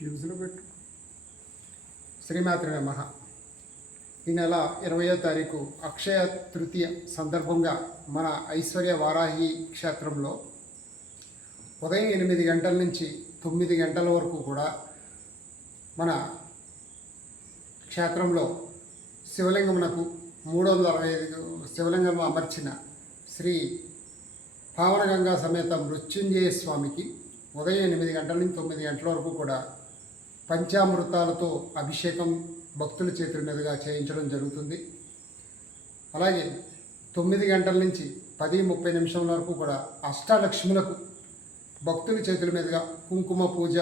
ఫ్యూజులో పెట్టు. శ్రీమాత్రి నమః. ఈ నెల 20వ తారీఖు అక్షయ తృతీయ సందర్భంగా మన ఐశ్వర్య వారాహి క్షేత్రంలో ఉదయం 8 గంటల నుంచి 9 గంటల వరకు కూడా మన క్షేత్రంలో శివలింగమునకు 365 శివలింగం అమర్చిన శ్రీ పావనగంగా సమేత మృత్యుంజయ స్వామికి ఉదయం 8 గంటల నుంచి 9 గంటల వరకు కూడా పంచామృతాలతో అభిషేకం భక్తుల చేతుల మీదుగా చేయించడం జరుగుతుంది. అలాగే 9 గంటల నుంచి 10:30 నిమిషాల వరకు కూడా అష్టలక్ష్ములకు భక్తుల చేతుల మీదుగా కుంకుమ పూజ